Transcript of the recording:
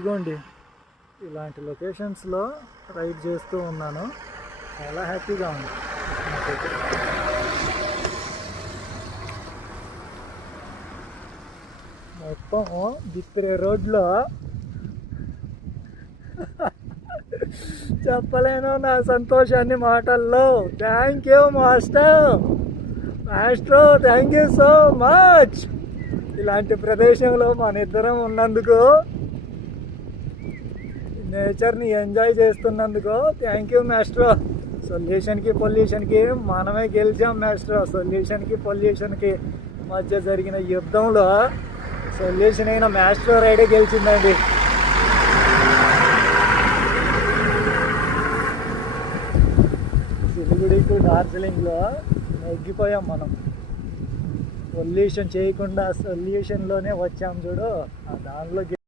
ఇదిగోండి ఇలాంటి లొకేషన్స్లో రైడ్ చేస్తూ ఉన్నాను. చాలా హ్యాపీగా ఉంది నాకైతే. మొత్తం దిప్పిరే రోడ్లో చెప్పలేను నా సంతోషాన్ని మాటల్లో. Thank you master, thank you so much. ఇలాంటి ప్రదేశంలో మన ఇద్దరం ఉన్నందుకు, నేచర్ని ఎంజాయ్ చేస్తున్నందుకు థ్యాంక్ యూ మాస్టర్. సొల్యూషన్కి పొల్యూషన్కి మనమే గెలిచాం మాస్టర్. సొల్యూషన్కి పొల్యూషన్కి మధ్య జరిగిన యుద్ధంలో సొల్యూషన్ అయిన మాస్టర్ రైడే గెలిచిందండి. సిలిగుడి టు డార్జిలింగ్లో నెగ్గిపోయాం మనం. పొల్యూషన్ చేయకుండా సొల్యూషన్లోనే వచ్చాం చూడు, దానిలో